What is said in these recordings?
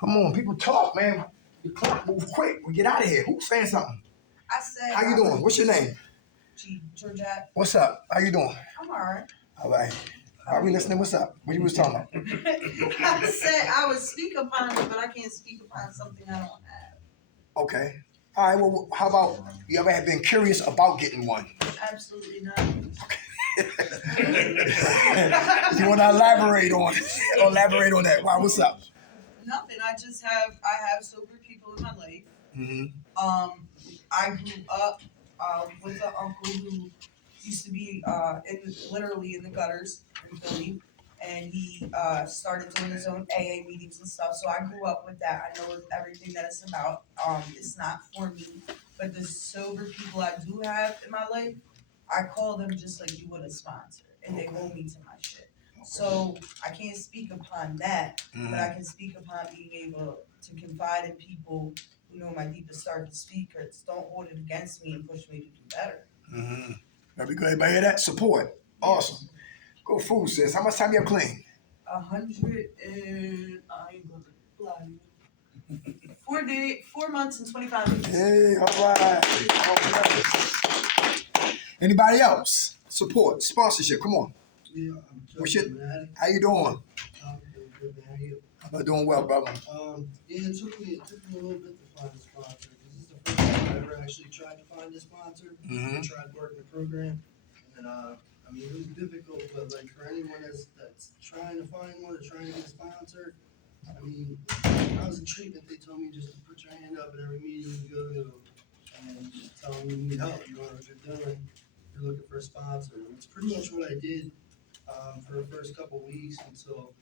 Come on, people talk, man. The clock move quick. We get out of here. Who's saying something? I said. How you doing? What's your name? Georgette. What's up? How you doing? I'm alright. All right. Are we listening? What's up? What you was talking about? I said I would speak upon it, but I can't speak upon something I don't have. Okay. All right. Well, how about you ever have been curious about getting one? Absolutely not. You want to elaborate on it? Elaborate on that. Why? What's up? Nothing. I have sober people in my life. Mm-hmm. I grew up with an uncle who used to be literally in the gutters in Philly, and he started doing his own AA meetings and stuff. So I grew up with that. I know everything that it's about. It's not for me, but the sober people I do have in my life, I call them just like you would a sponsor, and they hold me to my shit. So I can't speak upon that, but I can speak upon being able to confide in people who know my deepest, darkest secrets. Don't hold it against me and push me to do better. Mm-hmm. Very good. Everybody hear that? Support. Awesome. Go food, sis. How much time you have clean? 100 and I ain't gonna lie. 4 months and 25 days. Hey, all right. Anybody else? Support, sponsorship. Come on. Yeah, What's your, how you doing? I'm doing good, man. How are you? I'm doing well, brother. Yeah, it took me a little bit to find a sponsor. This is the first time I ever actually tried to find a sponsor. Mm-hmm. I tried working the program, and I mean, it was difficult, but like for anyone that's trying to find one or trying to get a sponsor, I mean, when I was in treatment, they told me just to put your hand up at every meeting you go to, and just tell them you need help. You know what you're doing. You're looking for a sponsor. And it's pretty much what I did for the first couple of weeks until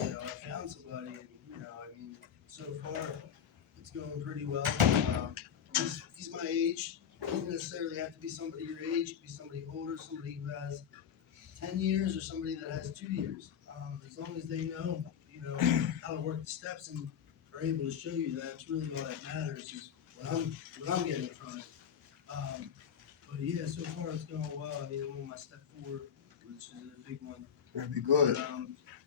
I found somebody. And I mean, so far it's going pretty well. He's my age. He doesn't necessarily have to be somebody your age. It could be somebody older, somebody who has 10 years, or somebody that has 2 years. As long as they know, how to work the steps and are able to show you that, it's really all that matters is what I'm getting from it. But yeah, so far it's going well. I mean, I'm on my step 4, which is a big one. Very good. But,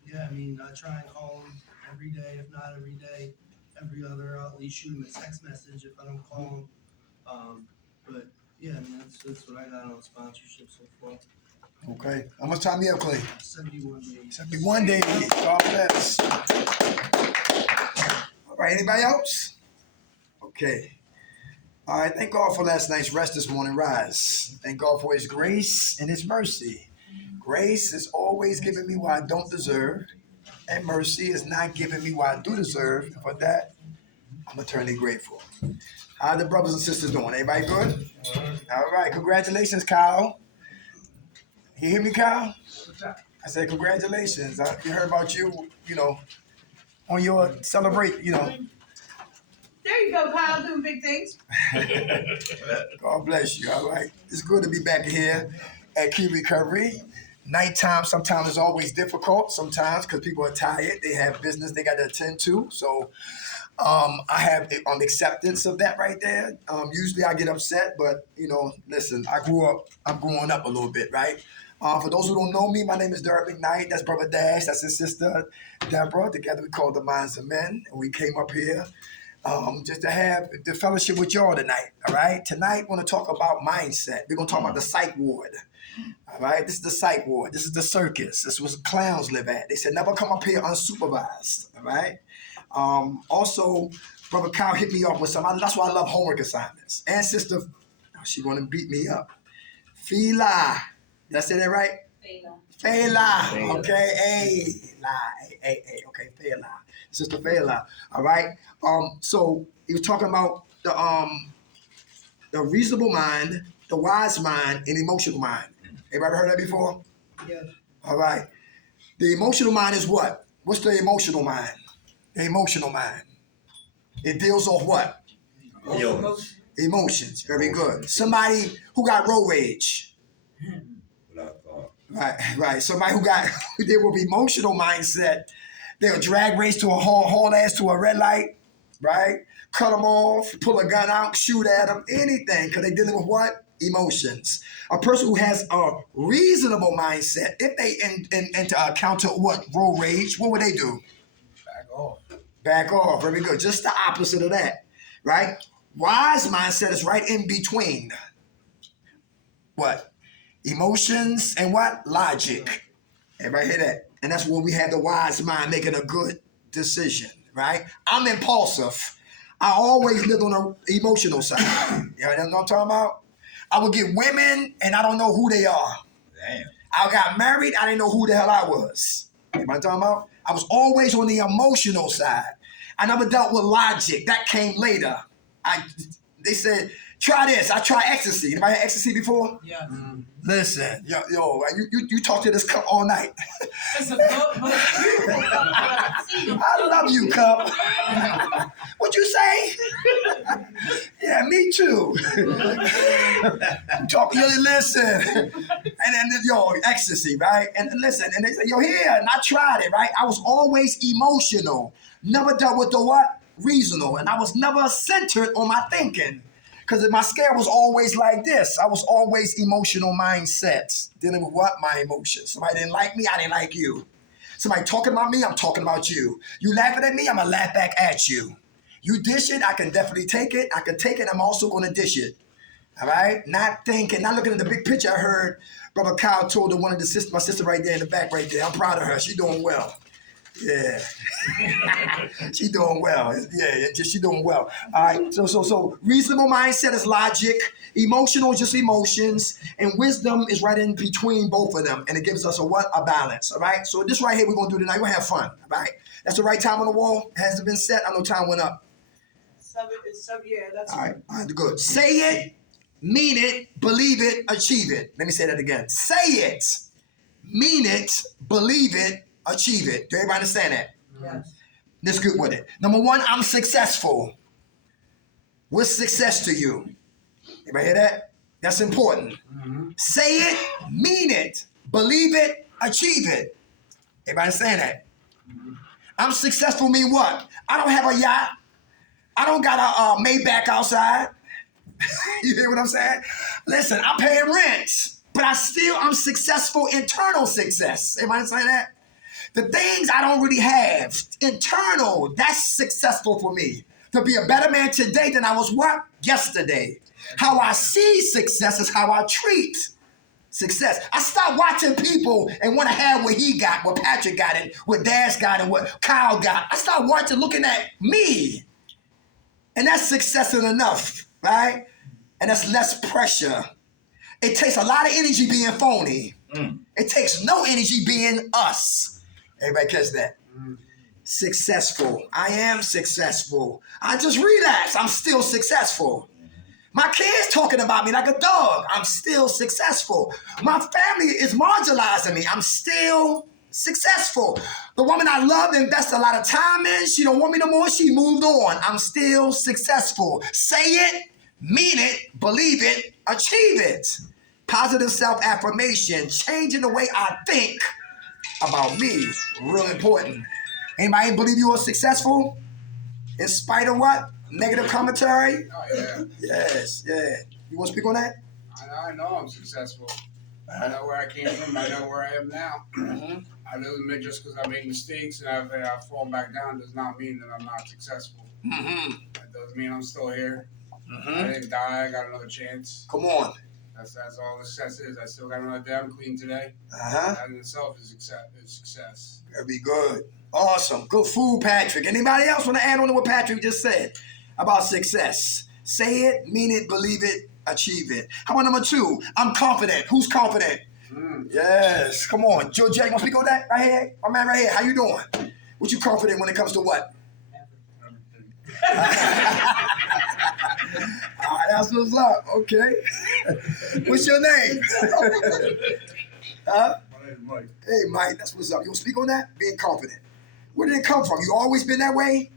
yeah, I mean, I try and call them every day, if not every day, every other. I'll at least shoot them a text message if I don't call them. But yeah, I mean, that's what I got on sponsorship so far. Okay. How much time you have, Clay? 71 days. 71 days. God bless. All right. Anybody else? Okay. All right. Thank God for last night's rest this morning. Rise. Thank God for His grace and His mercy. Grace is always giving me what I don't deserve, and mercy is not giving me what I do deserve. And for that, I'm eternally grateful. How are the brothers and sisters doing? Everybody good? All right. Congratulations, Kyle. You hear me, Kyle? I said congratulations. You heard about you, on your celebrate, There you go, Kyle, doing big things. God bless you. All right. It's good to be back here at Key Recovery. Nighttime sometimes is always difficult sometimes because people are tired. They have business they got to attend to. So I have acceptance of that right there. Usually I get upset, but, listen, I'm growing up a little bit, right? For those who don't know me, my name is Derek McKnight. That's Brother Dash. That's his sister, Deborah. Together we call the Minds of Men. And we came up here just to have the fellowship with y'all tonight, all right? Tonight, we're going to talk about mindset. We're going to talk about the psych ward, all right? This is the psych ward. This is the circus. This is where clowns live at. They said never come up here unsupervised, all right? Also, Brother Kyle hit me up with something. That's why I love homework assignments. And Sister, she want to beat me up. Fela. Did I say that right? Fela. Okay. Okay. Fela. Sister Fela. All right. So he was talking about the reasonable mind, the wise mind, and emotional mind. Everybody heard that before? Yeah. All right. The emotional mind is what? What's the emotional mind? The emotional mind. It deals with what? Emotions. Very good. Somebody who got road rage. Right. Somebody who deal with emotional mindset, they'll drag race to a haul ass to a red light, right? Cut them off, pull a gun out, shoot at them, anything, because they're dealing with what? Emotions. A person who has a reasonable mindset, if they encounter what? Road rage, what would they do? Back off. Back off. Very good. Just the opposite of that, right? Wise mindset is right in between what? Emotions and what? Logic. Everybody hear that? And that's when we have the wise mind making a good decision, right? I'm impulsive. I always live on the emotional side. You know what I'm talking about? I would get women and I don't know who they are. Damn. I got married, I didn't know who the hell I was. You know what I'm talking about? I was always on the emotional side. I never dealt with logic. That came later. They said, try this. I tried ecstasy. Anybody had ecstasy before? Yes. Listen, yo, you talk to this cup all night. It's a good, most beautiful cup I've seen. I love you, cup. What you say? Yeah, me too. Talk, listen. And then, ecstasy, right? And listen, and they say, here, and I tried it, right? I was always emotional. Never dealt with the what? Reasonable. And I was never centered on my thinking. Because my scale was always like this. I was always emotional mindset. Dealing with what? My emotions. Somebody didn't like me, I didn't like you. Somebody talking about me, I'm talking about you. You laughing at me, I'm going to laugh back at you. You dish it, I can definitely take it. I can take it, I'm also going to dish it. All right? Not thinking, not looking at the big picture. I heard Brother Kyle told one of the sisters, my sister right there in the back right there. I'm proud of her. She's doing well. Yeah. She doing well. Yeah, she doing well. All right. So reasonable mindset is logic. Emotional is just emotions. And wisdom is right in between both of them. And it gives us a what? A balance. All right. So this right here we're gonna do tonight. We're gonna have fun. All right. That's the right time on the wall. Has it been set? I know time went up. Yeah, that's All right. All right, good. Say it, mean it, believe it, achieve it. Let me say that again. Say it, mean it, believe it, achieve it. Do everybody understand that? Yes. Let's get with it. Number one, I'm successful. What's success to you? Everybody hear that? That's important. Say it, mean it, believe it, achieve it. Everybody understand that? I'm successful mean what? I don't have a yacht. I don't got a Maybach outside. You hear what I'm saying? Listen, I'm paying rent, but I'm successful, internal success. Everybody understand that? The things I don't really have, internal, that's successful for me. To be a better man today than I was what? Yesterday. How I see success is how I treat success. I stopped watching people and want to have what he got, what Patrick got, and what Dad's got, and what Kyle got. I stopped watching, looking at me. And that's success enough, right? And that's less pressure. It takes a lot of energy being phony. It takes no energy being us. Everybody catch that? Successful. I am successful. I just relapsed. I'm still successful. My kids talking about me like a dog. I'm still successful. My family is marginalizing me. I'm still successful. The woman I love invest a lot of time in. She don't want me no more. She moved on. I'm still successful. Say it, mean it, believe it, achieve it. Positive self-affirmation, changing the way I think about me, real important. Anybody believe you are successful? In spite of what? Negative commentary? Oh, yeah. Yes, yeah. You want to speak on that? I know I'm successful. I know where I came from. I know where I am now. I don't admit just because I make mistakes and I've fallen back down does not mean that I'm not successful. That doesn't mean I'm still here. I didn't die. I got another chance. Come on. That's all the success is. I still got another day. I'm clean today. That in itself is success. Very good. Awesome. Good food, Patrick. Anybody else want to add on to what Patrick just said about success? Say it, mean it, believe it, achieve it. How about number two? I'm confident. Who's confident? Yes. Come on. Joe J, you want to speak on that right here? My man right here. How you doing? What you confident when it comes to what? All right, that's what's up. Okay. What's your name? Huh? My name is Mike. Hey, Mike, that's what's up. You want to speak on that? Being confident. Where did it come from? You always been that way?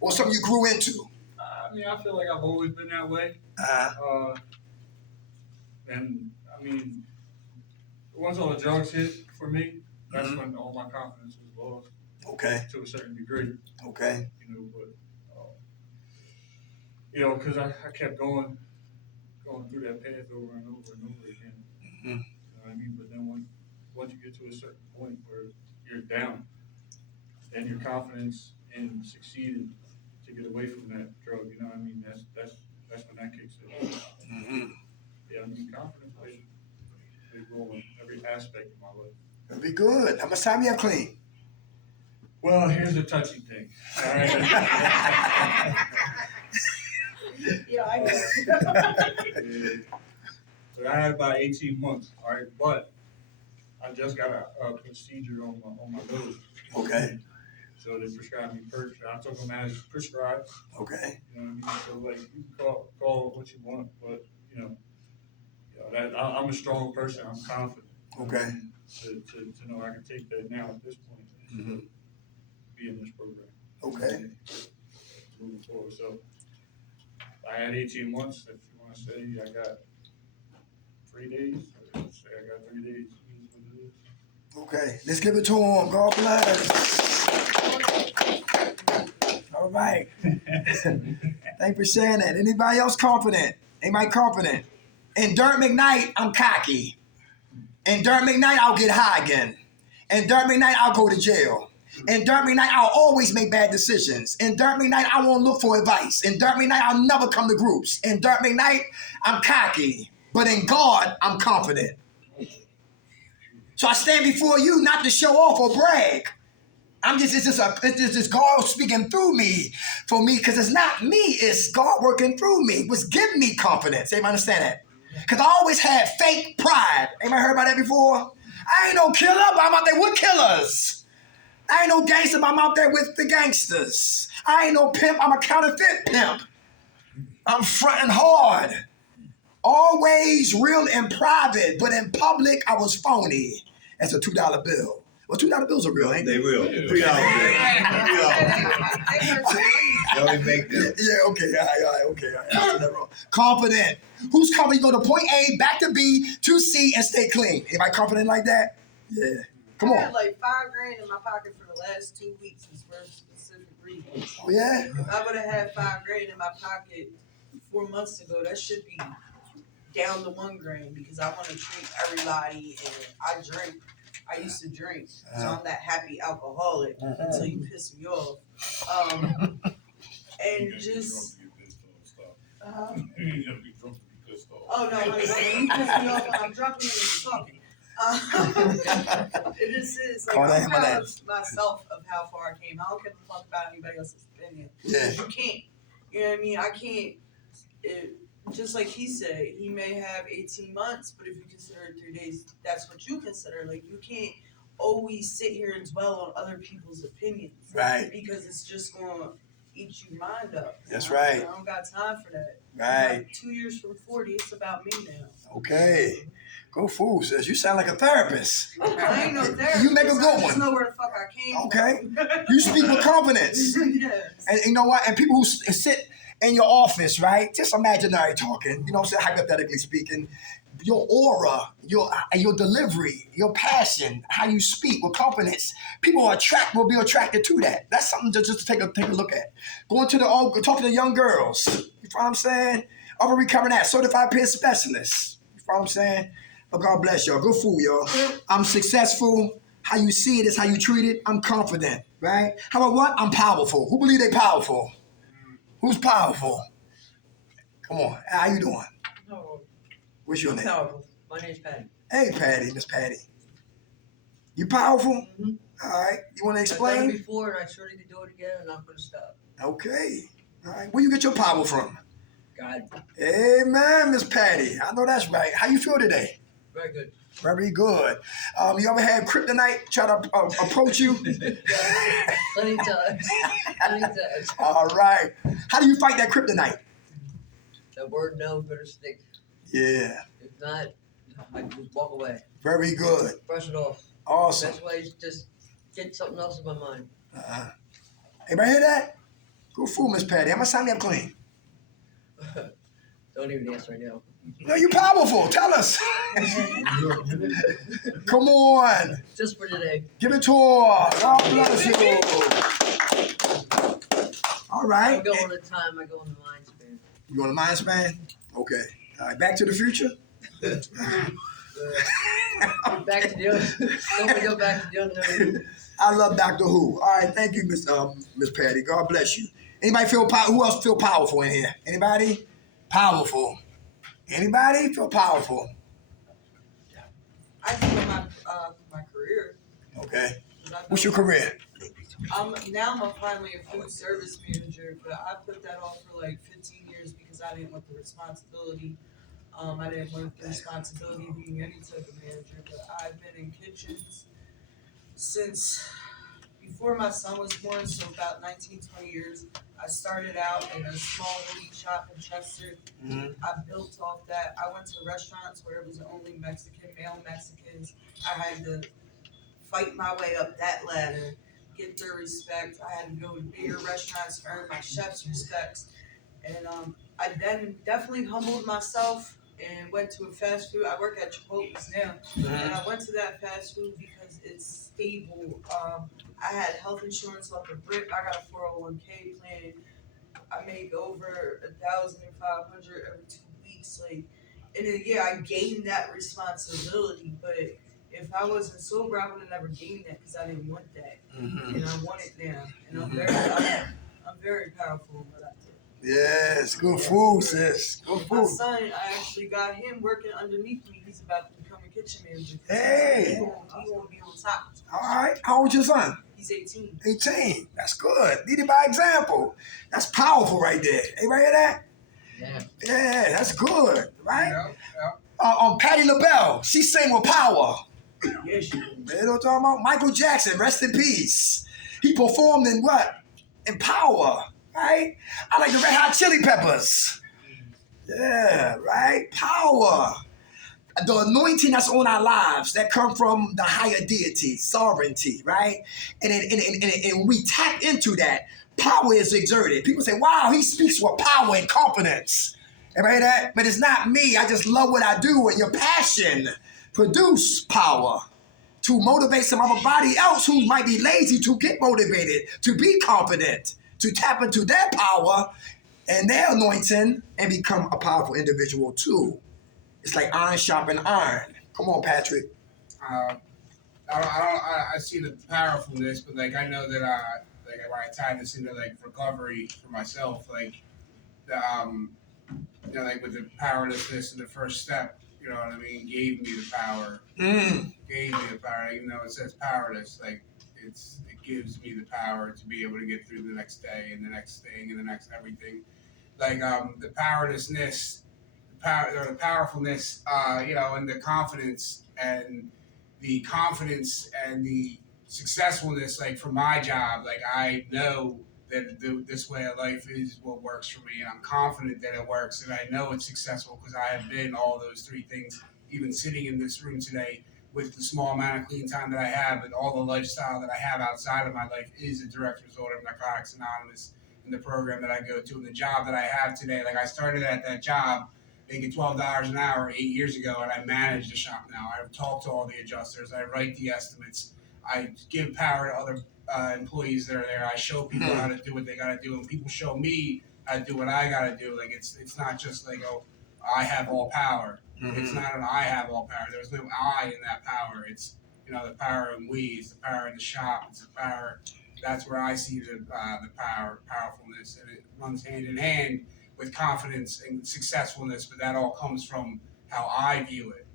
Or something you grew into? I mean, I feel like I've always been that way. And I mean, once all the drugs hit for me, that's when all my confidence was lost. Okay. To a certain degree. Okay. You know, but because I kept going through that path over and over and over again. You know what I mean? But then once you get to a certain point where you're down, then your confidence and succeeded to get away from that drug. You know what I mean? That's when that kicks in. Mm-hmm. Yeah, I mean, confidence plays a big role in every aspect of my life. That'll be good. How much time you have clean? Well, here's the touchy thing. All right. Yeah, I know. So I had about 18 months, all right, but I just got a procedure on my nose. Okay. So they prescribed me perch. I took them as prescribed. Okay. You know what I mean? So like you can call it what you want, but I'm a strong person. I'm confident. Okay. To know I can take that now at this point. Mm-hmm. Be in this program. Okay. Moving forward. So I had 18 months. If you want to say I got 3 days, or say I got 3 days. Okay. Let's give it to him. God bless. All right. Thank you for saying that. Anybody else confident? Anybody confident? In Dirt McKnight, I'm cocky. In Dirt McKnight, I'll get high again. In Dirt McKnight, I'll go to jail. In Dirt McKnight, I'll always make bad decisions. In Dirt McKnight, I won't look for advice. In Dirt McKnight, I'll never come to groups. In Dirt McKnight, I'm cocky. But in God, I'm confident. So I stand before you not to show off or brag. It's just God speaking through me for me, because it's not me, it's God working through me, which give me confidence. Anybody understand that? Because I always had fake pride. Anybody heard about that before? I ain't no killer, but I'm out there with killers. I ain't no gangster, but I'm out there with the gangsters. I ain't no pimp, I'm a counterfeit pimp. I'm fronting hard. Always real in private, but in public, I was phony. That's a $2 bill. Well, $2 bills are real, ain't they? They will. $3 bill. They only make them. Yeah, okay, all right, okay. All right. I said that wrong. Confident. Who's confident? You go to point A, back to B, to C, and stay clean. Anybody confident like that? Yeah. Come I on. had like $5 in my pocket for the last 2 weeks for specific reasons. Oh, yeah? If I would have had $5 in my pocket 4 months ago, that should be down to $1 because I want to treat everybody, and I drink. I used to drink, so I'm that happy alcoholic until you piss me off. And just. Oh no, honey, you piss me off when I'm drunk and you're talking. It just is like I'm proud of myself of how far I came. I don't give a fuck about anybody else's opinion. Yeah. You can't. You know what I mean? I can't. Just like he said, he may have 18 months, but if you consider it 3 days, that's what you consider. Like, you can't always sit here and dwell on other people's opinions. Right. Because it's just going to eat your mind up. That's right. I don't got time for that. Right. Like 2 years from 40, it's about me now. Okay. Go fool, sis. You sound like a therapist. I ain't no therapist. You make a good I just one. know where the fuck I came from. Okay. You speak with confidence. Yes. And you know what? And people who sit in your office, right? Just imaginary talking, you know what I'm saying? Hypothetically speaking, your aura, your delivery, your passion, how you speak with confidence, people will be attracted to that. That's something just to take a look at. Talking to young girls, you know what I'm saying? Upper recovering that certified peer specialist. You know what I'm saying? But God bless y'all. Good fool, y'all. I'm successful. How you see it is how you treat it. I'm confident, right? How about what? I'm powerful. Who believe they powerful? Who's powerful? Come on. How you doing? No. What's your name? Powerful. My name's Patty. Hey, Patty. Miss Patty. You powerful? Mm-hmm. All right. You want to I've done explain? it before, and I surely can do it again, and I'm not going to stop. Okay. All right. Where you get your power from? God. Amen, Miss Patty. I know that's right. How you feel today? Very good. Very good. You ever had kryptonite try to approach you? Plenty of times. Plenty of times. All right. How do you fight that kryptonite? The word no better stick. Yeah. If not, I can just walk away. Very good. Brush it off. Awesome. Best way is just get something else in my mind. Anybody hear that? Go fool, Miss Patty. How much time you have clean? Don't even answer right now. No, you powerful. Tell us. Come on. Just for today. Give it to her. God bless you. All I right. go on the time, I go on the mind span. You on the mind span? Okay. All right. Back to the future. Back to the other. Don't we go back to the other? I love Doctor Who. All right, thank you, Miss Patty. God bless you. Anybody feel who else feel powerful in here? Anybody? Powerful. Anybody feel powerful? I feel my career. Okay. But I What's your feel- career? Now I'm finally a food service manager, but I put that off for like 15 years because I didn't want the responsibility. I didn't want the responsibility of being any type of manager, but I've been in kitchens since before my son was born, so about 19, 20 years. I started out in a small little shop in Chester. Mhm. I built off that. I went to restaurants where it was only Mexican, male Mexicans. I had to fight my way up that ladder, get their respect. I had to go to bigger restaurants, earn my chef's respect. And I then definitely humbled myself and went to a fast food. I work at Chipotle's now, and I went to that fast food because it's stable. I had health insurance off the brick. I got a 401k plan. I make over 1,500 every 2 weeks. Like, and then I gained that responsibility. But if I wasn't sober, I would have never gained that because I didn't want that, and I want it now. And I'm very powerful in what I do. Yes, good food, sis. Good My food. son, I actually got him working underneath me. He's about to become a kitchen manager. Hey. He won't be on top. All right. How old's your son? He's 18. 18. That's good. Lead it by example. That's powerful right there. Anybody hear that? Yeah. Yeah, that's good, right? Yeah. Patti LaBelle, she sang with power. Yeah, she You know what I'm talking about? Michael Jackson, rest in peace. He performed in what? In power, right? I like the Red Hot Chili Peppers. Yeah, right? Power. The anointing that's on our lives that come from the higher deity, sovereignty, right? And we tap into that. Power is exerted. People say, wow, he speaks with power and confidence. Everybody that? But it's not me. I just love what I do. And your passion produce power to motivate somebody else who might be lazy to get motivated, to be confident, to tap into their power and their anointing and become a powerful individual too. It's like iron sharpen iron. Come on, Patrick. I see the powerfulness, but like I know that like when I tie this into like recovery for myself, like the like with the powerlessness in the first step, you know what I mean, gave me the power. Gave me the power, even though it says powerless, like it gives me the power to be able to get through the next day and the next thing and the next everything. Like the powerlessness, the powerfulness, and the confidence and the successfulness. Like for my job, like I know that this way of life is what works for me, and I'm confident that it works, and I know it's successful because I have been all those three things. Even sitting in this room today, with the small amount of clean time that I have and all the lifestyle that I have outside of my life is a direct result of Narcotics Anonymous and the program that I go to and the job that I have today. Like I started at that job making $12 an hour 8 years ago, and I manage the shop now. I talk to all the adjusters. I write the estimates. I give power to other employees that are there. I show people how to do what they got to do, and people show me how to do what I got to do. Like it's not just like, oh, I have all power. It's not an I have all power. There's no I in that power. It's the power in we. It's the power in the shop. It's the power. That's where I see the powerfulness, and it runs hand in hand with confidence and successfulness. But that all comes from how I view it.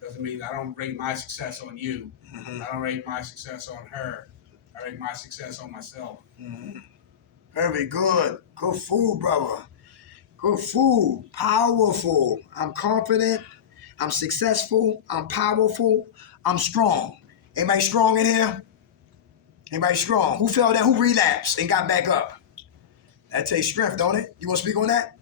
Doesn't mean I don't rate my success on you. I don't rate my success on her. I rate my success on myself. Very good. Good food, brother. Good food. Powerful. I'm confident. I'm successful. I'm powerful. I'm strong. Anybody strong in here? Anybody strong? Who fell down? Who relapsed and got back up? That takes strength, don't it? You want to speak on that?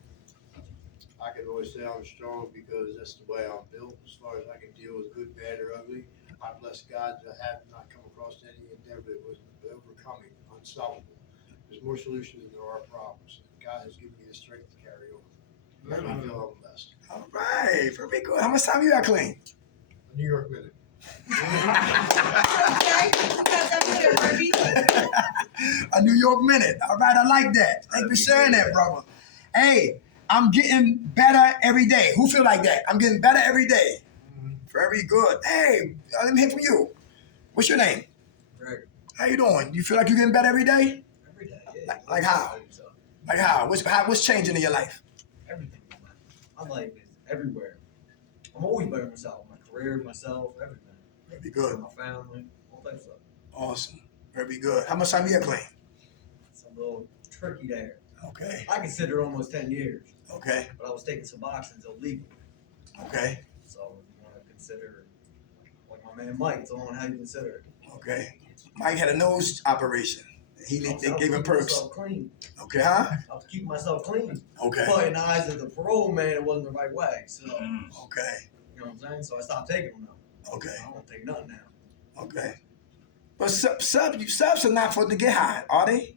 I can always say I'm strong because that's the way I'm built. As far as I can deal with good, bad, or ugly, I bless God to have not come across any endeavor that was overcoming, unsolvable. There's more solutions than there are problems. God has given me the strength to carry on. And I feel I'm blessed. All right. Very good. How much time you got clean? A New York minute. Okay, you got that shit ready? A New York minute. All right, I like that. Thank you for sharing that, brother. Hey, I'm getting better every day. Who feel like that? I'm getting better every day. Very good. Hey, let me hear from you. What's your name? Greg. How you doing? You feel like you're getting better every day? Every day, yeah. Like how? So, Like how? What's changing in your life? everything. My life is everywhere. I'm always better myself. My career, myself, everything. Very good. My family, all that stuff. Awesome. Very good. How much time you got clean? It's a little tricky there. Okay. I consider almost 10 years, Okay. but I was taking Suboxones illegal. Okay. So you want to consider, like my man Mike, it's on how you consider it. Okay. Mike had a nose operation. They gave him perks. Myself clean. Okay, huh? I was keeping myself clean. Okay. But in the eyes of the parole man, it wasn't the right way. So, Okay. you know what I'm saying? So I stopped taking them now. Okay. I don't take nothing now. Okay. But subs are not for to get high, are they?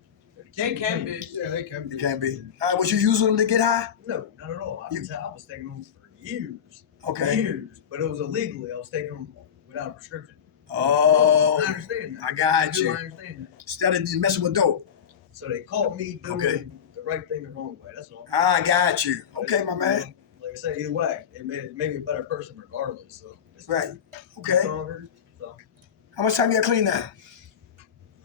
They can be. Yeah, they can They be. can't be. Was you using them to get high? No, not at all. I You- was taking them for years. Okay. Years. But it was illegally. I was taking them without a prescription. Oh, I understand that. I got do you. understand that. Instead of messing with dope. So they caught me doing Okay. the right thing the wrong way. That's all. I got you. Okay, my man. Like I said, either way, it made me a better person regardless. So it's Right. Okay. stronger. So How much time you got clean now? like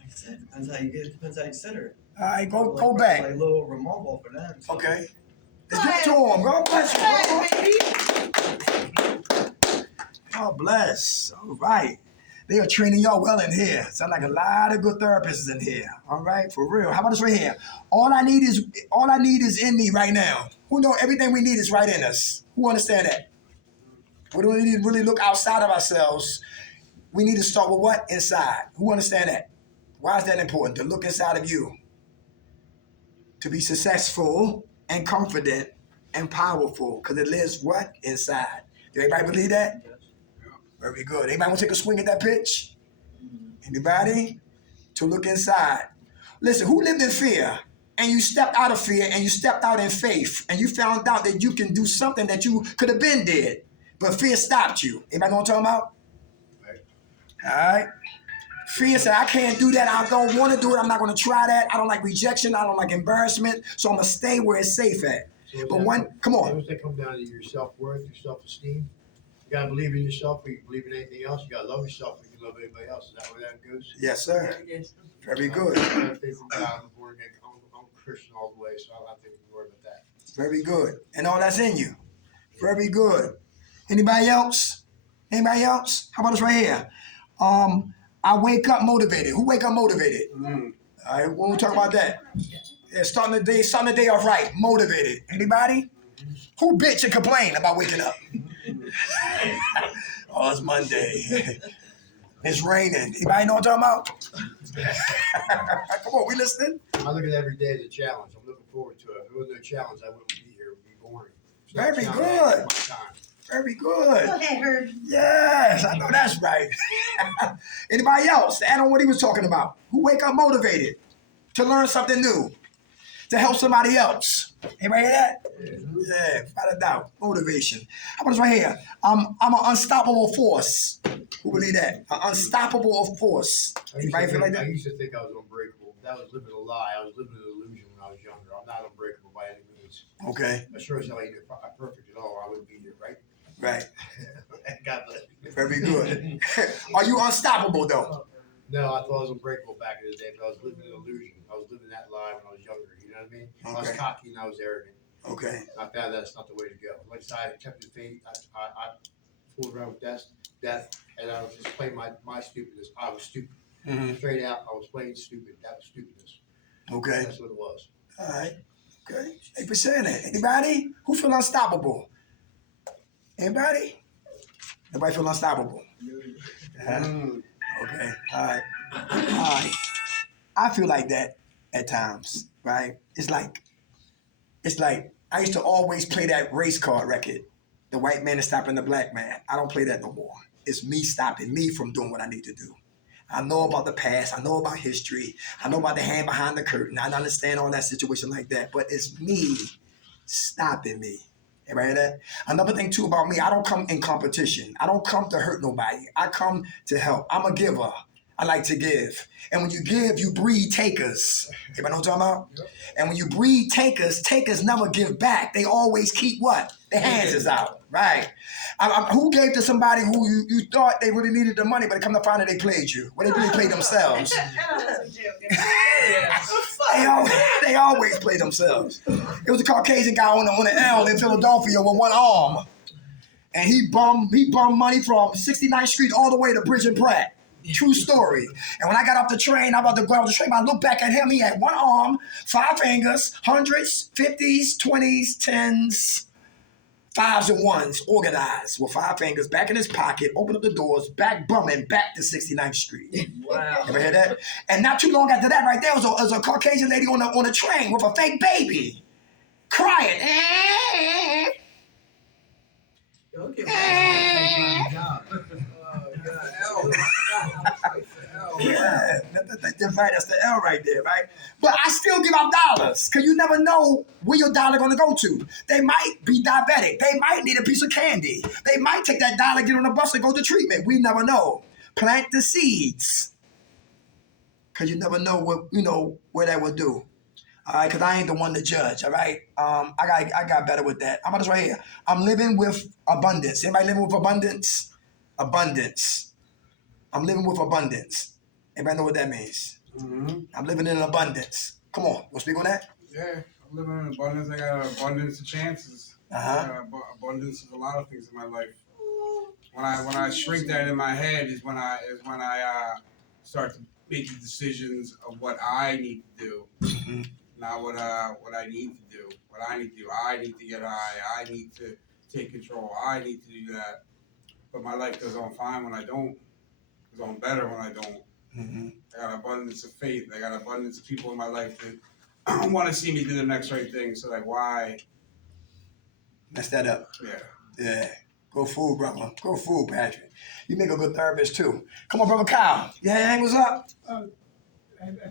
I said, depends how you get it, depends how you consider it. All right, go Like back. a little removal for them. So. Okay. Let's get to him. God bless you. God bless. All right. They are training y'all well in here. Sound like a lot of good therapists in here. All right, for real. How about this right here? All I need is in me right now. Who know everything we need is right in us? Who understand that? We don't need to really look outside of ourselves. We need to start with what? Inside. Who understand that? Why is that important? To look inside of you. To be successful and confident and powerful. Because it lives what? Inside. Do everybody believe that? Very good. Anybody want to take a swing at that pitch? Anybody? To look inside. Listen, who lived in fear? And you stepped out of fear and you stepped out in faith and you found out that you can do something that you could have been did, but fear stopped you. Anybody know what I'm talking about? All right. Fear said, I can't do that. I don't want to do it. I'm not going to try that. I don't like rejection. I don't like embarrassment. So I'm going to stay where it's safe at. So But come on. Does that come down to your self-worth, your self-esteem? You gotta believe in yourself before you can believe in anything else. You gotta love yourself before you can love anybody else. Is that where that goes? Yes, sir. Very good. I'm faithful to God. I'm born again. I'm Christian all the way, so I don't have to worry about that. Very good. And all that's in you. Very good. Anybody else? Anybody else? How about this right here? I wake up motivated. Who wake up motivated? All right, we won't talk about that. Yeah, starting the day off right, motivated. Anybody? Who bitch and complain about waking up? Oh, it's Monday. It's raining. Anybody know what I'm talking about? Come on, we listening? I look at every day as a challenge. I'm looking forward to it. If it wasn't a challenge, I wouldn't be here. It would be boring. It's not a Very challenge, good. I waste my time. Very good. Go ahead, Herb. Yes, I know that's right. Anybody else to add on what he was talking about? Who wake up motivated to learn something new, to help somebody else? Anybody hear that? Yeah, without a doubt. Motivation. How about this right here? I'm an unstoppable force. Who believe that? An unstoppable force. Anybody feel like I that? used to think I was unbreakable. That was living a lie. I was living an illusion when I was younger. I'm not unbreakable by any means. Okay, I sure as hell ain't perfect at all. I wouldn't be here, right? right. God bless you. Very good. Are you unstoppable though? No, I thought I was unbreakable back in the day, but I was living an illusion. I was living that lie when I was younger. You know what I mean? I was Okay. cocky and I was arrogant. Okay. I found that's not the way to go. Like I said, I accepted fate. I fooled around with death, and I was just playing my stupidness. I was stupid. Mm-hmm. Straight out, I was playing stupid. That was stupidness. Okay. That's what it was. All right. Okay. Thank you for saying that. Anybody? Who feel unstoppable? Anybody? Nobody feel unstoppable? Okay. All right. All right. I feel like that at times, right? It's like I used to always play that race car record. The white man is stopping the black man. I don't play that no more. It's me stopping me from doing what I need to do. I know about the past. I know about history. I know about the hand behind the curtain. I understand all that situation like that. But it's me stopping me. Everybody hear that? Another thing too about me, I don't come in competition. I don't come to hurt nobody. I come to help. I'm a giver. I like to give. And when you give, you breed takers. Anybody know what I'm talking about? Yep. And when you breed takers, takers never give back. They always keep what? Their hands is out. Right. Who gave to somebody who you thought they really needed the money, but come to find out they played you? Well, they really played themselves. They always play themselves. It was a Caucasian guy on the L in Philadelphia with one arm. And he bummed money from 69th Street all the way to Bridge and Pratt. True story. And when I got off the train, I'm about to go off the train. I looked back at him. He had one arm, 5 fingers, hundreds, 50s, 20s, 10s, 5s and 1s, organized with 5 fingers, back in his pocket, opened up the doors, back bumming, back to 69th Street. Wow. Ever hear that? And not too long after that, right there was a Caucasian lady on a train with a fake baby, crying. Okay. Yeah, that's the L right there, right? But I still give out dollars because you never know where your dollar gonna go to. They might be diabetic. They might need a piece of candy. They might take that dollar, get on the bus, and go to treatment. We never know. Plant the seeds because you never know where that would do. All right, because I ain't the one to judge. All right, I got better with that. I'm gonna just right here. I'm living with abundance. Anybody living with abundance? Abundance. I'm living with abundance. Anybody know what that means? Mm-hmm. I'm living in abundance. Come on, we'll speak on that. Yeah, I'm living in abundance. I got an abundance of chances. I got abundance of a lot of things in my life. When I shrink that in my head is when I start to make the decisions of what I need to do, not what I need to do. What I need to do. I need to get high. I need to take control. I need to do that. But my life goes on fine when I don't. Goes on better when I don't. Mm-hmm. I got abundance of faith. I got abundance of people in my life that want to see me do the next right thing. So like, why? Mess that up. Yeah. Yeah. Go fool, brother. Go fool, Patrick. You make a good therapist too. Come on, brother Kyle. Yeah, what's up? I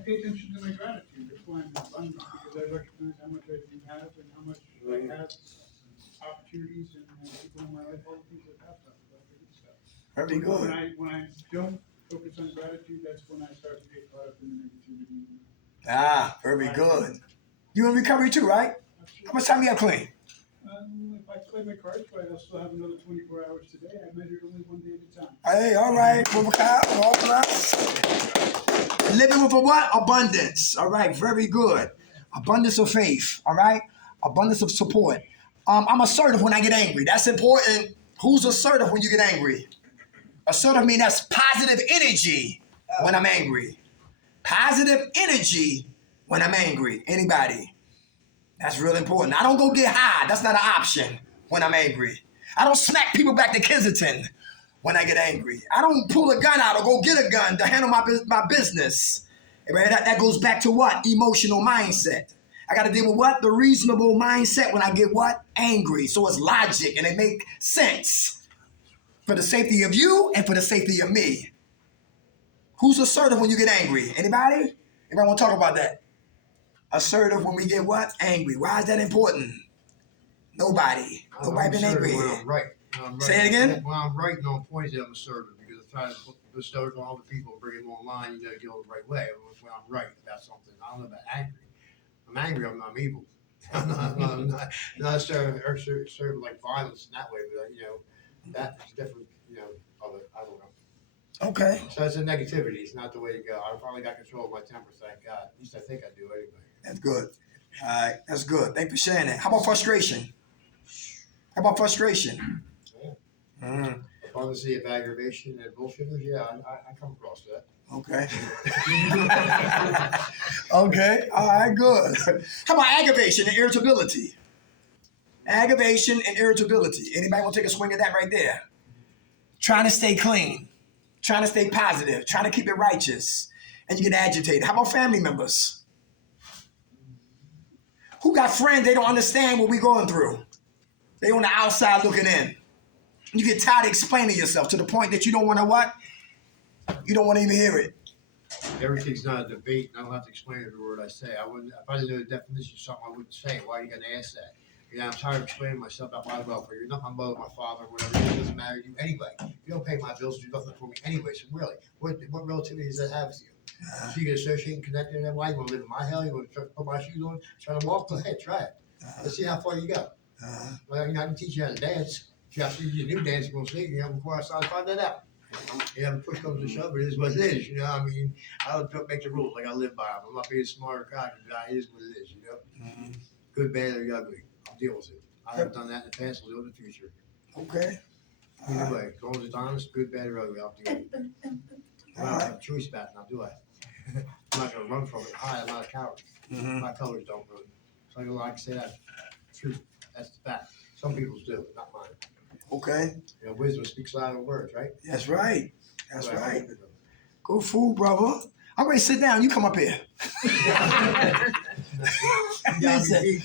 pay attention to my gratitude. That's why I'm abundant, because I recognize how much I do have and how much I have opportunities and people in my life, all the things that have done. Very good. When I don't focus on gratitude, that's when I start to get caught up in the negativity. Ah, very good. You in recovery too, right? How much time you have clean? If I play my cards right, I'll still have another 24 hours today. I measure it only one day at a time. Hey, all right, brother Kyle. All right. Living with a what? Abundance. All right, very good. Abundance of faith. All right. Abundance of support. I'm assertive when I get angry. That's important. Who's assertive when you get angry? Assertive means that's positive energy when I'm angry. Positive energy when I'm angry. Anybody? That's real important. I don't go get high. That's not an option when I'm angry. I don't smack people back to Kensington when I get angry. I don't pull a gun out or go get a gun to handle my business. That goes back to what? Emotional mindset. I got to deal with what? The reasonable mindset when I get what? Angry. So it's logic and it make sense for the safety of you and for the safety of me. Who's assertive when you get angry? Anybody? Anybody want to talk about that? Assertive when we get what? Angry. Why is that important? Nobody. Nobody been angry when here. I'm right. Say it again? When I'm right and on point, I'm assertive because I try to bestow it on other people, bring them online, you know, go the right way. When I'm right about something, I don't know about angry. I'm angry, I'm evil. I'm not assertive like violence in that way, but, you know, that's different, you know, I don't know. Okay. So it's a negativity. It's not the way to go. I finally got control of my temper, thank God. At least I think I do anyway. That's good. All right. That's good. Thanks for sharing that. How about frustration? How about frustration? Abundance of aggravation and bullshitters, yeah, I come across that. Okay. Okay. All right. Good. How about aggravation and irritability? Aggravation and irritability. Anybody want to take a swing at that right there? Trying to stay clean. Trying to stay positive. Trying to keep it righteous. And you get agitated. How about family members? Who got friends, they don't understand what we're going through. They on the outside looking in. You get tired of explaining yourself to the point that you don't want to what? You don't want to even hear it. Everything's not a debate, and I don't have to explain every word I say. If I didn't know the definition of something, I wouldn't say it. Why are you going to ask that? I'm tired of explaining myself about my welfare. You're not my mother, my father, whatever. It doesn't matter to you anyway. You don't pay my bills, do nothing for me anyway. So really, what relativity does that have with you? So you can associate and connect in that way. You want to live in my hell? You want to try to put my shoes on? Try to walk? Go ahead, try it. Let's see how far you go. Well, I can teach you how to dance. If you have to do new dance, you're going to sing. You haven't before I started find that out. You haven't push comes to shove. It is what it is. You know, I mean, I don't make the rules. Like I live by them. I'm not being smart or cocky. It is what it is. You know, good, bad, or ugly. I'll deal with it. I have done that in the past. I'll do it in the future. Okay. Either way, as long as it's honest, good, bad, or ugly, I'll deal with it. I don't have a choice about it, and I'll do it. I'm not going to run from it. I'm not a coward. My colors don't run. So I don't like to say that. Truth. That's the fact. Some people's do, not mine. Okay. You know, wisdom speaks louder than words, right? That's right. That's Well, right. Good food, brother. I'm ready to sit down. You come up here. Listen.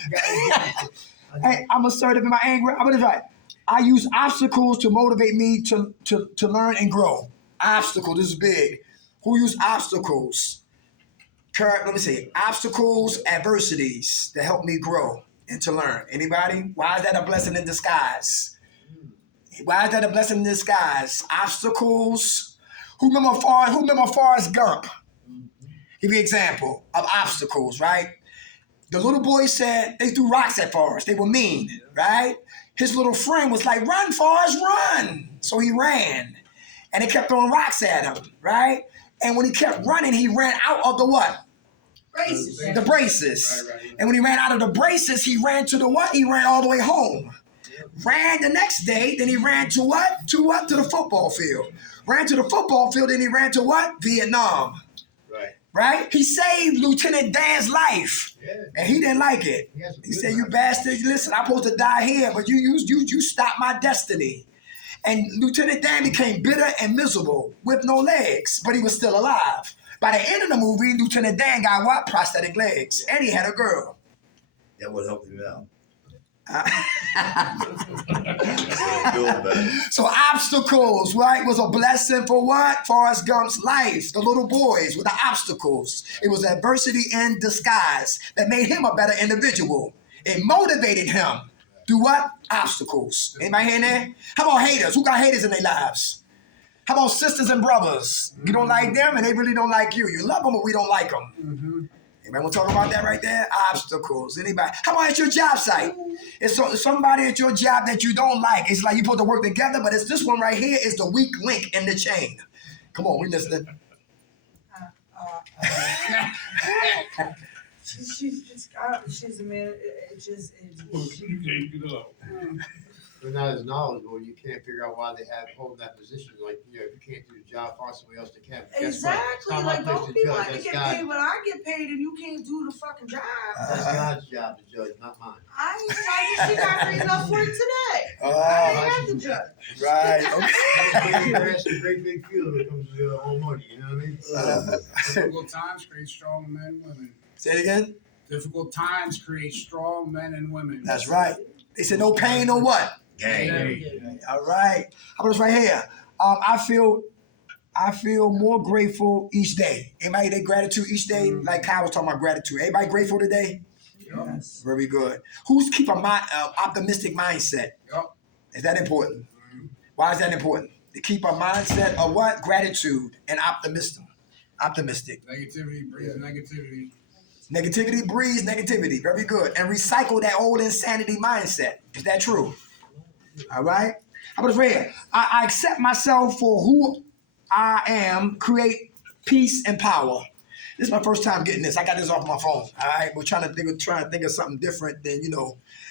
Hey, I'm assertive in my anger. I'm gonna try. I use obstacles to motivate me to learn and grow. Obstacle. This is big. Who use obstacles? Let me see. Obstacles, adversities that help me grow and to learn. Anybody? Why is that a blessing in disguise? Why is that a blessing in disguise? Obstacles. Who remember Forrest Gump? Give you an example of obstacles, right? The little boy said they threw rocks at Forrest. They were mean, right? His little friend was like, run, Forrest, run. So he ran. And they kept throwing rocks at him, right? And when he kept running, he ran out of the what? Braces. The braces. Right. And when he ran out of the braces, he ran to the what? He ran all the way home. Ran the next day, then he ran to what? To what? To the football field. Ran to the football field, then he ran to what? Vietnam. Right? He saved Lieutenant Dan's life. Yeah. And he didn't like it. He said, you bastard, listen, I'm supposed to die here, but you stopped my destiny. And Lieutenant Dan became bitter and miserable with no legs, but he was still alive. By the end of the movie, Lieutenant Dan got what? Prosthetic legs. And he had a girl. That would help you out. So obstacles, right, was a blessing for what? Forrest Gump's life. The little boys with the obstacles. It was adversity in disguise that made him a better individual. It motivated him through what? Obstacles. Anybody hearing that? How about haters? Who got haters in their lives? How about sisters and brothers? You don't like them and they really don't like you. You love them but we don't like them. Anybody want to talk about that right there? Obstacles. Anybody? How about at your job site? It's somebody at your job that you don't like. It's like you're supposed to work together, but it's this one right here is the weak link in the chain. Come on, we listening. She's a man. You can't get up. They're not as knowledgeable. You can't figure out why they have hold that position. Like, you know, if you can't do the job, find somebody else that can. But guess what? It's Exactly. not my Like, place don't be judge. like to That's get God. paid what I get paid and you can't do the fucking job. That's God's job to judge, not mine. She got paid enough for it today. I ain't have to judge. Right. Okay. That's a great big field when it comes to all money. You know what I mean? Difficult times create strong men and women. Say it again. Difficult times create strong men and women. That's right. They said no pain, no what? Gang. All right. How about this right here? I feel more grateful each day. Anybody they gratitude each day? Like Kyle was talking about gratitude. Everybody grateful today? Yes. Very good. Who's keep a optimistic mindset? Yep. Is that important? Why is that important? To keep a mindset of what? Gratitude and optimism. Optimistic. Negativity breeds negativity. Negativity breeds negativity. Very good. And recycle that old insanity mindset. Is that true? All right. How about this right here? I accept myself for who I am, create peace and power. This is my first time getting this. I got this off my phone. All right. We're trying to think of something different than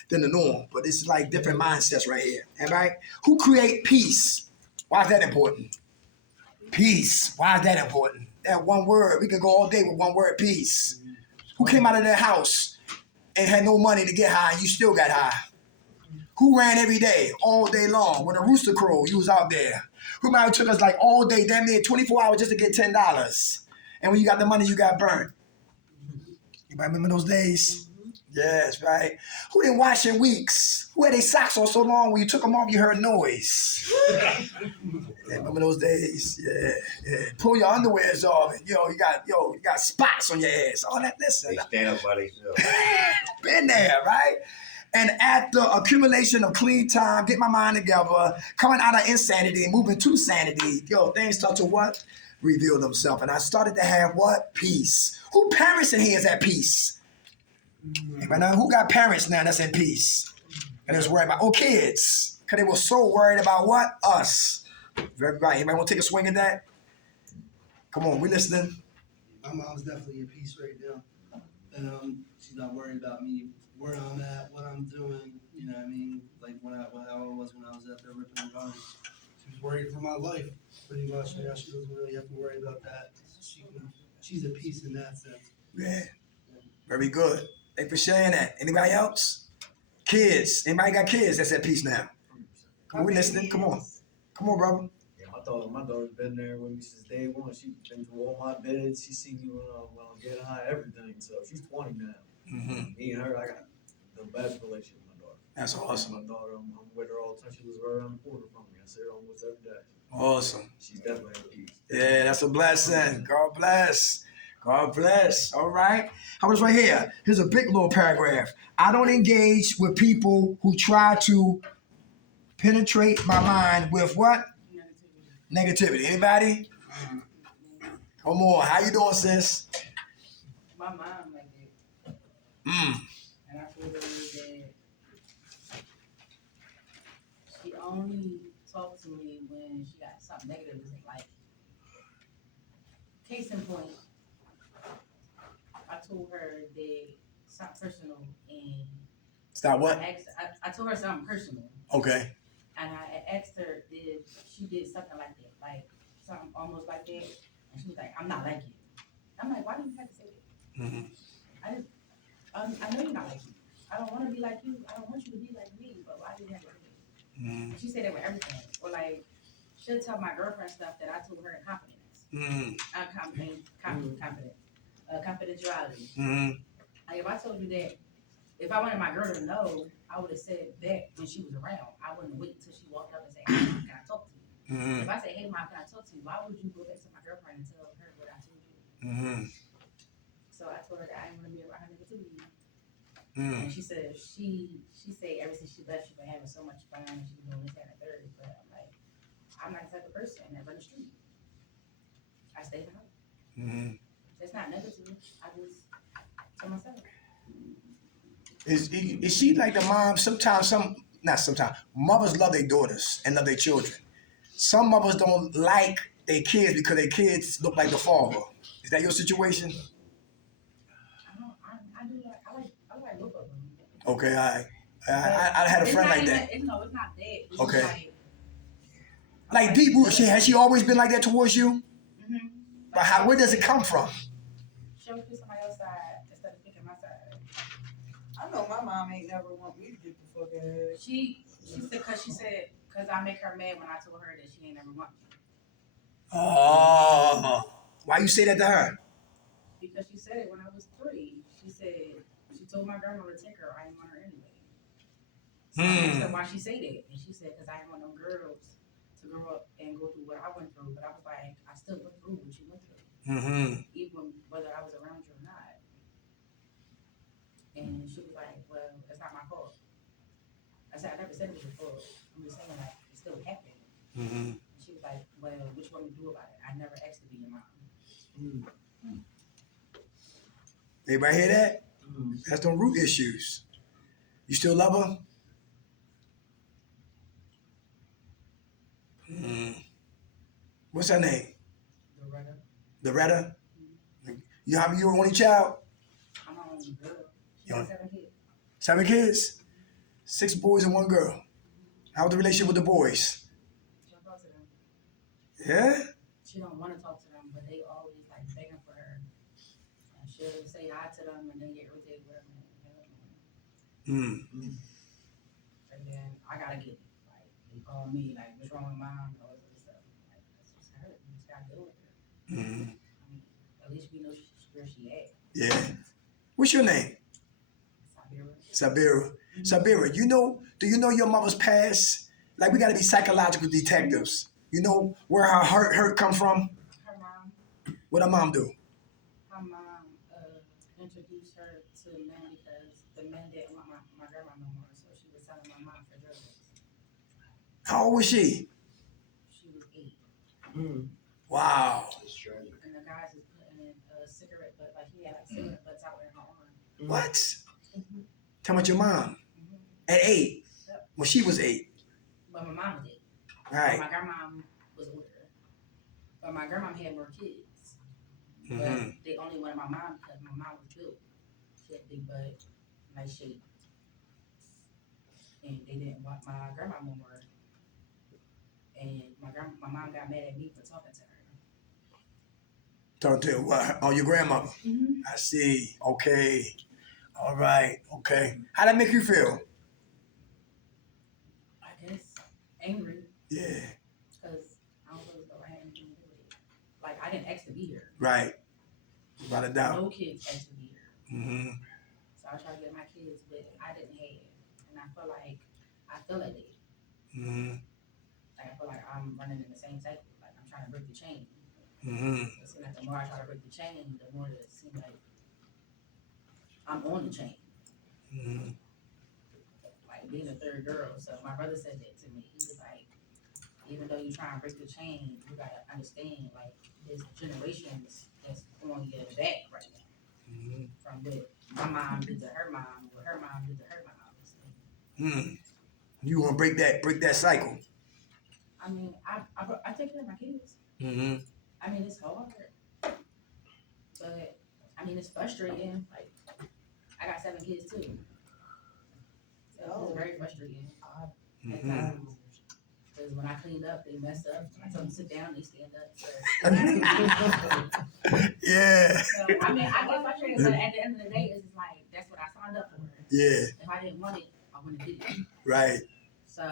than the norm. But this is like different mindsets right here. All right. Who create peace? Why is that important? Peace. Why is that important? That one word. We could go all day with one word, peace. Who came out of their house and had no money to get high and you still got high? Who ran every day, all day long? When a rooster crowed, you was out there. Who might have took us like all day, damn near 24 hours just to get $10. And when you got the money, you got burned. You might remember those days? Yes, right. Who didn't wash in weeks? Who had their socks on so long when you took them off, you heard noise? Yeah, remember those days? Yeah. Pull your underwears off, and you got spots on your ass. All that. Listen, They stand up by themselves. been there, right? And after accumulation of clean time, get my mind together, coming out of insanity and moving to sanity, yo, things start to what? Reveal themselves. And I started to have what? Peace. Who parents in here is at peace? Anybody know who got parents now that's in peace? And they was worried about, kids. Because they were so worried about what? Us. Very right. Anybody want to take a swing at that? Come on, we listening. My mom's definitely at peace right now. And she's not worried about me, where I'm at, what I'm doing. You know what I mean? Like how I was when I was out there ripping and running. She was worried for my life, pretty much. Now she doesn't really have to worry about that. She's at peace in that sense. Yeah. Very good. Thanks for sharing that. Anybody else? Kids. Anybody got kids that's at peace now? Come on, we listening. Come on. Come on, brother. Yeah, my daughter's been there with me since day one. She's been through all my beds. She's seen me when I'm getting high, everything. So she's 20 now. Mm-hmm. Me and her, I got the best relationship with my daughter. That's awesome. My daughter, I'm with her all the time. She lives right around the corner from me. I see her almost every day. Awesome. She's definitely at peace. Yeah, that's a blessing. God bless. God bless. All right. How about this right here? Here's a big little paragraph. I don't engage with people who try to penetrate my mind with what? Negativity. Anybody? Come on. How you doing, sis? My mom like that. Mm. And I told her that she only talked to me when she got something negative to say. Like, case in point, I told her that something personal and Stop what? I told her something personal. Okay. And I asked her if she did something like that, like something almost like that. And she was like, I'm not like you. I'm like, why do you have to say that? Mm-hmm. I know you're not like you. I don't want to be like you. I don't want you to be like me, but why do you have to say that? Mm-hmm. She said that with everything. Or like, she'll tell my girlfriend stuff that I told her in confidence. Mm-hmm. Confidentiality. Mm-hmm. Like, if I told you that, if I wanted my girl to know, I would have said that when she was around. I wouldn't wait until she walked up and say, hey, Mom, can I talk to you? Mm-hmm. If I say, hey, Mom, can I talk to you? Why would you go back to my girlfriend and tell her what I told you? Mm-hmm. So I told her that I didn't want to be around her negativity. Mm-hmm. And she said ever since she left, she's been having so much fun and she's been doing this, that, and the third. But I'm like, I'm not the type of person that run the street. I stay in the house. Mm-hmm. It's not negative. I just tell myself. Is she like the mom? Not sometimes. Mothers love their daughters and love their children. Some mothers don't like their kids because their kids look like the father. Is that your situation? I like both of them. Okay, I had a friend like that. It's not that. It's Okay. Like Like deep root. Has she always been like that towards you? Mm-hmm. But where does it come from? She'll pick somebody else's side instead of picking my side. I know my mom ain't never want me to get the fuck out. She said because I make her mad when I told her that she ain't never want me. Oh, why you say that to her? Because she said it when I was 3. She told my grandma to take her. I didn't want her anyway. So I asked her why she say that, and she said because I didn't want no girls to grow up and go through what I went through. But I was like, I still went through what you went through, even whether I was around you or not. And she was like, well, it's not my fault. I said, I never said it was your fault. I'm just saying, like, it still happened. And she was like, well, what you want me to do about it? I never asked to be your mom. Everybody hear that? That's them root issues. You still love her? What's her name? Loretta? You how many you only child? I'm my only girl. She has 7 kids. 7 kids? 6 boys and 1 girl. How's the relationship with the boys? She don't talk to them. Yeah? She don't want to talk to them, but they always like begging for her. And she'll say hi to them and then get irritated with them. And then I gotta get it. Like, they call me, like, what's wrong with mom? And all this other stuff. Like, that's just her. You just gotta deal with her. I mean, at least we know where she at. Yeah. What's your name? Sabira. Sabira, do you know your mother's past? Like, we gotta be psychological detectives. You know where her hurt come from? Her mom. What her mom do? Her mom introduced her to to men because the men didn't want my grandma no more, so she was selling my mom for drugs. How old was she? She was 8. Wow. It's tragic. And the guys was putting in a cigarette butt, like he had like cigarette butts out in her arm. What? Mm-hmm. Tell me about your mom. Mm-hmm. At 8? Yep. When she was 8? But my mom was 8. Right. My grandma was older. But my grandma had more kids. Mm-hmm. But they only wanted my mom because my mom was built. She had big butt, nice shape. And they didn't want my grandma no more. And my mom got mad at me for talking to her. Talk to what? Oh, your grandmother. Mm-hmm. I see. Okay. All right. Okay. How that make you feel? I guess angry Yeah. because I don't feel as though I had anything to do with it. Like I didn't ask to be here. Right. Without a doubt. No kids asked to be here. Mm-hmm. So I try to get my kids, but I didn't have. And I feel like it. Mm-hmm. Like I feel like I'm running in the same cycle. Like I'm trying to break the chain. Mm-hmm. It seems like the more I try to break the chain, the more it seems like I'm on the chain. Mm-hmm. Like being a third girl. So my brother said that to me. He was like, even though you try and break the chain, you gotta understand like there's generations that's on your back right now. Mm-hmm. From what my mom did to her mom, what her mom did to her mom. Mm-hmm. You want to break that cycle? I mean, I take care of my kids. Mm-hmm. I mean, it's hard, but I mean, it's frustrating. Like, I got 7 kids too, so it's very frustrating at Mm-hmm. times. Because when I cleaned up, they messed up. I told them to sit down, they stand up. So, Yeah. so I mean, I get frustrated, but at the end of the day, it's just like that's what I signed up for. Yeah. If I didn't want it, I wouldn't do it. Right. So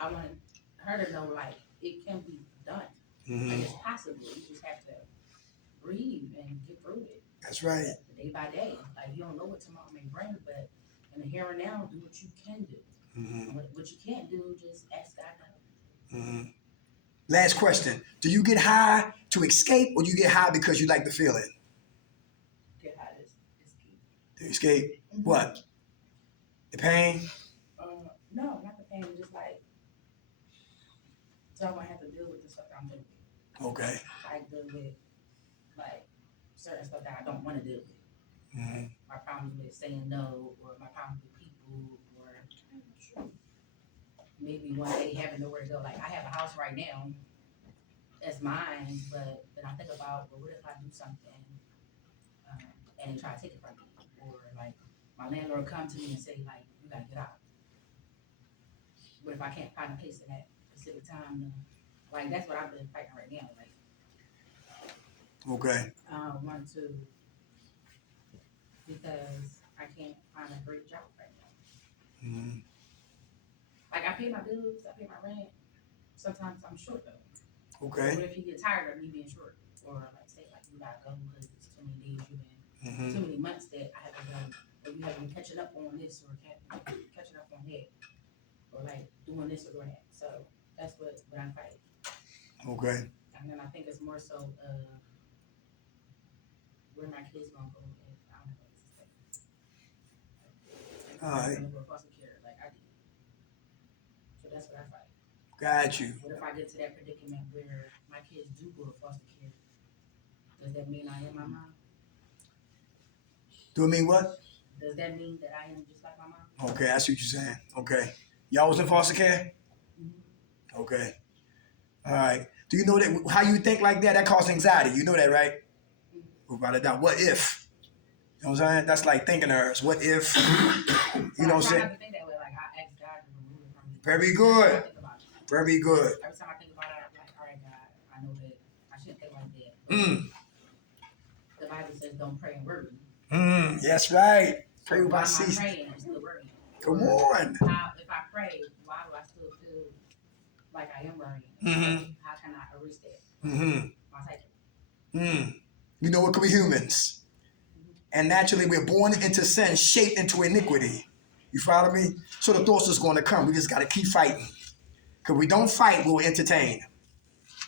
I wanted her to know like it can be done. Mm-hmm. Like it's possible. You just have to breathe and get through it. That's right. Day by day. Like you don't know what tomorrow may bring, but in the here and now, do what you can do. Mm-hmm. What you can't do, just ask God to help. Mm-hmm. Last question. Do you get high to escape or do you get high because you like the feeling? Get high to escape. To escape what? The pain? No, not the pain. Just like so I won't have to deal with the stuff that I'm dealing with. Okay. Like deal with like certain stuff that I don't want to deal with. Mm-hmm. My problems with saying no, or my problems with people, or maybe one day having nowhere to go. Like I have a house right now that's mine, but then I think about, well, what if I do something and they try to take it from me, or like my landlord come to me and say like, you gotta get out. What if I can't find a place in that specific time? Like that's what I've been fighting right now. Like Okay. I don't want to because I can't find a great job right now. Mm-hmm. Like I pay my bills, I pay my rent. Sometimes I'm short though. Okay. What if you get tired of me being short, or like say like you gotta go because it's too many days you've been, Mm-hmm. too many months that I have to go, or you haven't been catching up on this or catching up on that, or like doing this or doing that. So that's what I'm fighting. Okay. And then I think it's more so where my kids gonna go if I don't have a place to stay. All right. They're gonna go foster care like I did. So that's what I fight. Got you. What if I get to that predicament where my kids do go to foster care? Does that mean I am my mom? Do it mean what? Does that mean that I am just like my mom? Okay, I see what you're saying. Okay. Y'all was in foster care? Mm-hmm. Okay. All right. Do you know that how you think like that? That causes anxiety. You know that, right? Without a doubt. What if? You know what I'm saying? That's like thinking hers. What if? You know what I'm I try saying? not to think that way. Like I ask God to remove it from me. Very Every good. time I think about it. Very good. Every time I think about it, I'm like, all right, God, I know that I shouldn't think like that. The Bible says don't pray and worry. That's right. So Pray why without am I ceasing. praying and still worrying? Come on. If I pray, why do I still feel like I am worrying? Mm-hmm. How can I erase that? Mm-hmm. My cycle. You know what? Could be humans. And naturally, we're born into sin, shaped into iniquity. You follow me? So the thoughts is going to come. We just got to keep fighting. Because we don't fight, we'll entertain.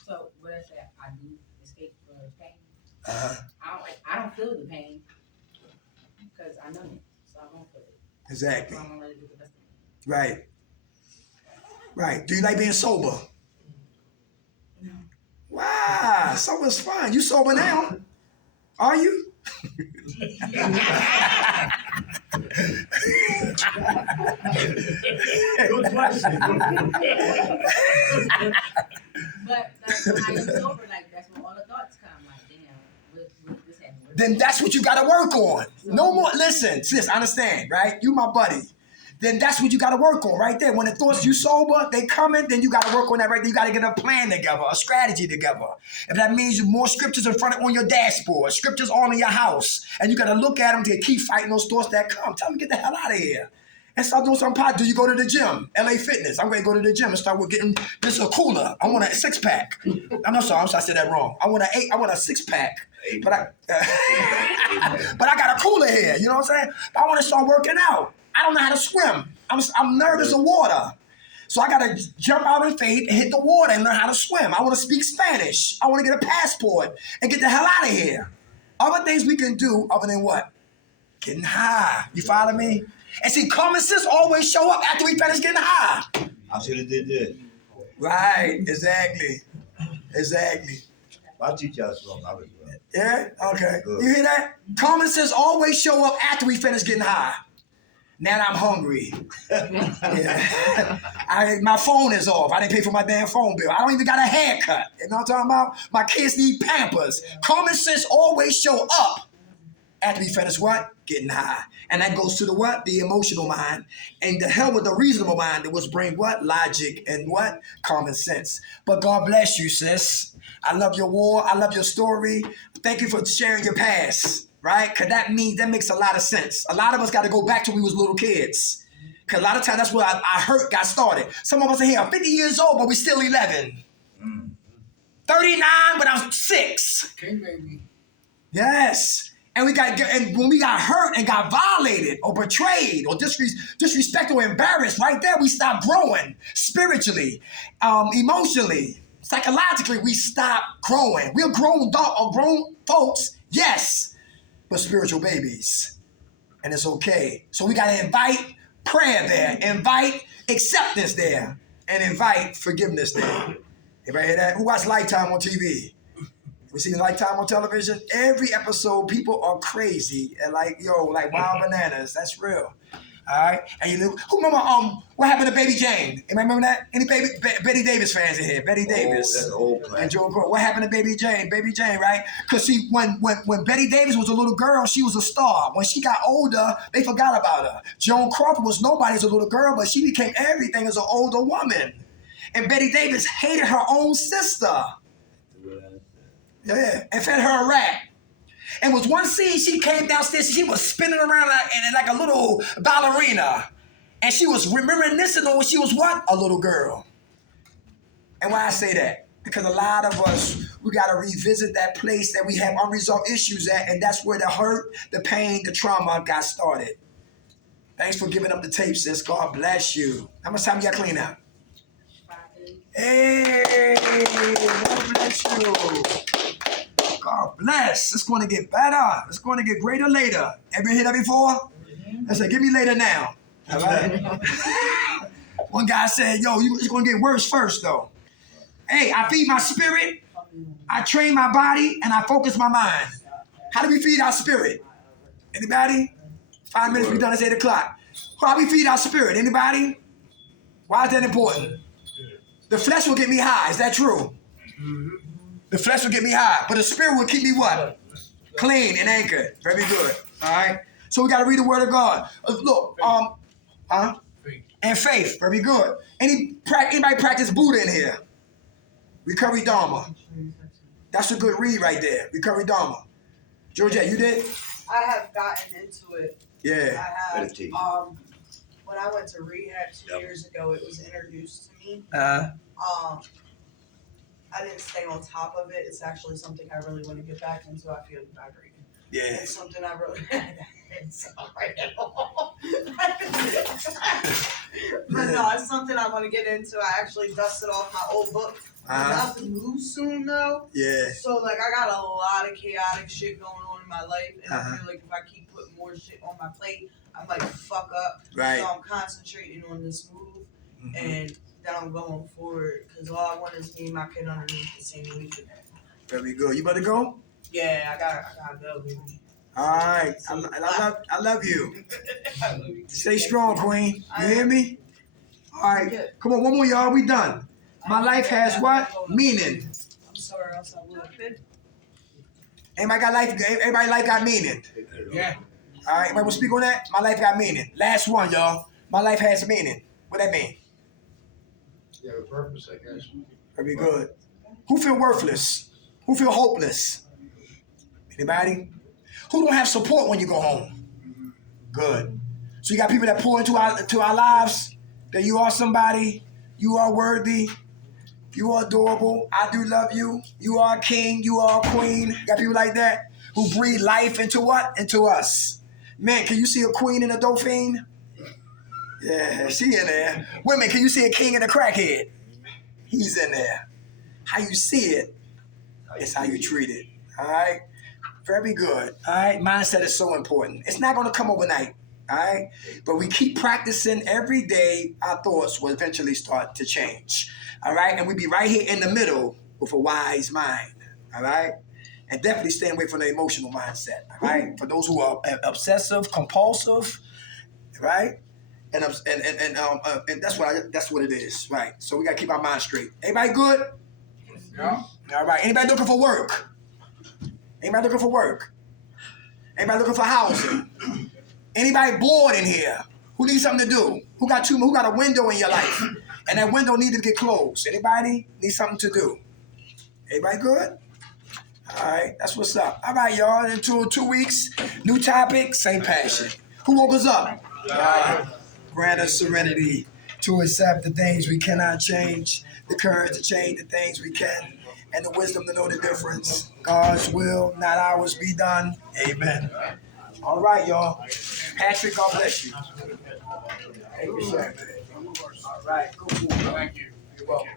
So what I said, I do escape the pain. Uh-huh. I don't feel the pain. because I know it, so I won't feel it. Exactly. So I'm gonna let it do the best of me. Right. Right. Do you like being sober? No. Wow, sober's fun. You sober now? Are you? Good question. But that's when I am sober, like that's when all the thoughts come, like, damn, what this happened? Then that's what you got to work on. No more. Listen, sis, I understand, right? You my buddy. Then that's what you got to work on right there. When the thoughts you sober, they coming, then you got to work on that right there. You got to get a plan together, a strategy together. If that means you more scriptures in front of on your dashboard, scriptures all in your house, and you got to look at them to keep fighting those thoughts that come. Tell them get the hell out of here. And start doing some pot. Do you go to the gym? LA Fitness. I'm going to go to the gym and start with getting this a cooler. I want a 6-pack. I'm sorry, I said that wrong. I want a 6-pack. But I got a cooler here. You know what I'm saying? I want to start working out. I don't know how to swim. I'm nervous of water. So I got to jump out in faith and hit the water and learn how to swim. I want to speak Spanish. I want to get a passport and get the hell out of here. Other things we can do other than what? Getting high. You follow me? And see, common sense always show up after we finish getting high. I should have did that. Right. Exactly. I'll teach y'all something. I was well. Yeah? Okay. Good. You hear that? Common sense always show up after we finish getting high. Now I'm hungry. Yeah. My phone is off. I didn't pay for my damn phone bill. I don't even got a haircut. You know what I'm talking about? My kids need Pampers. Common sense always show up after we finish what? Getting high. And that goes to the what? The emotional mind. And the hell with the reasonable mind that was bring what? Logic and what? Common sense. But God bless you, sis. I love your war. I love your story. Thank you for sharing your past. Right? Because that makes a lot of sense. A lot of us got to go back to when we was little kids. Because a lot of times that's where our hurt got started. Some of us are here 50 years old, but we still 11. 39, but I'm 6. King baby. Yes. And when we got hurt and got violated or betrayed or disrespected or embarrassed, right there we stopped growing spiritually, emotionally, psychologically. We stopped growing. We're grown folks, yes, but spiritual babies, and it's okay. So we got to invite prayer there, invite acceptance there, and invite forgiveness there. Everybody hear that? Who watch Lifetime on TV? We see Lifetime on television. Every episode, people are crazy and like wild bananas. That's real. All right. And who remember what happened to Baby Jane? Anybody remember that? Any Betty Davis fans in here? Betty Davis. That's an old plan. And Joe Court. What happened to Baby Jane? Baby Jane, right? Because see, when Betty Davis was a little girl, she was a star. When she got older, they forgot about her. Joan Crawford was nobody as a little girl, but she became everything as an older woman. And Betty Davis hated her own sister. Yeah, and fed her a rat. And was one scene she came downstairs, she was spinning around like a little ballerina. And she was reminiscing on when she was what? A little girl. And why I say that? Because a lot of us, we got to revisit that place that we have unresolved issues at, and that's where the hurt, the pain, the trauma got started. Thanks for giving up the tape, sis. God bless you. How much time you got clean out? 5 days. Hey, God bless you. God bless. It's going to get better. It's going to get greater later. Ever hear that before? I said, give me later now. All right? One guy said, yo, it's going to get worse first, though. Hey, I feed my spirit, I train my body, and I focus my mind. How do we feed our spirit? Anybody? 5 minutes, we done. It's 8 o'clock. How do we feed our spirit? Anybody? Why is that important? The flesh will get me high. Is that true? The flesh will get me high, but the spirit will keep me what? Clean and anchored. Very good. All right? So we got to read the word of God. Look, and faith. Very good. Anybody practice Buddha in here? Recovery Dharma. That's a good read right there. Recovery Dharma. Georgette, you did? I have gotten into it. Yeah. I have. Meditation. When I went to rehab 2 years ago, it was introduced to me. I didn't stay on top of it. It's actually something I really want to get back into. I feel vibrating. Yeah. It's something I really it's not right at all. But no, it's something I want to get into. I actually dusted off my old book. I'm about to move soon though. Yeah. So like I got a lot of chaotic shit going on in my life, and I feel like if I keep putting more shit on my plate, I might fuck up. Right. So I'm concentrating on this move, and then I'm going forward, because all I want is me and my kid underneath the same roof. Very good. You better go? Yeah, I gotta go, baby. All right. I love you. Stay strong, Queen. You hear me? All right. Come on, one more, y'all. We done. My life has what? Meaning. I'm sorry, else I would. Everybody got life. Everybody life got meaning. Yeah. All right. Everybody will speak on that? My life got meaning. Last one, y'all. My life has meaning. What that mean? You have a purpose, I guess. Very good. Who feel worthless? Who feel hopeless? Anybody? Who don't have support when you go home? Good. So you got people that pour into our lives, that you are somebody, you are worthy, you are adorable, I do love you, you are a king, you are a queen. You got people like that who breathe life into what? Into us. Man, can you see a queen in a dolphin? Yeah, she in there. Women, can you see a king in a crackhead? He's in there. How you see it is how you treat it. All right? Very good. All right? Mindset is so important. It's not going to come overnight. All right? But we keep practicing every day, our thoughts will eventually start to change. All right? And we be right here in the middle with a wise mind. All right? And definitely stay away from the emotional mindset. All right? For those who are obsessive, compulsive, right? And that's what it is, right? So we gotta keep our mind straight. Anybody good? Yeah. All right. Anybody looking for work? Anybody looking for work? Anybody looking for housing? Anybody bored in here? Who needs something to do? Who got a window in your life, and that window needs to get closed? Anybody need something to do? Everybody good? All right. That's what's up. All right, y'all. Until 2 weeks, new topic, same passion. Who woke us up? Grant us serenity to accept the things we cannot change, the courage to change the things we can, and the wisdom to know the difference. God's will, not ours, be done. Amen. All right, y'all. Patrick, God bless you. All right, go for it. Thank you. You're welcome.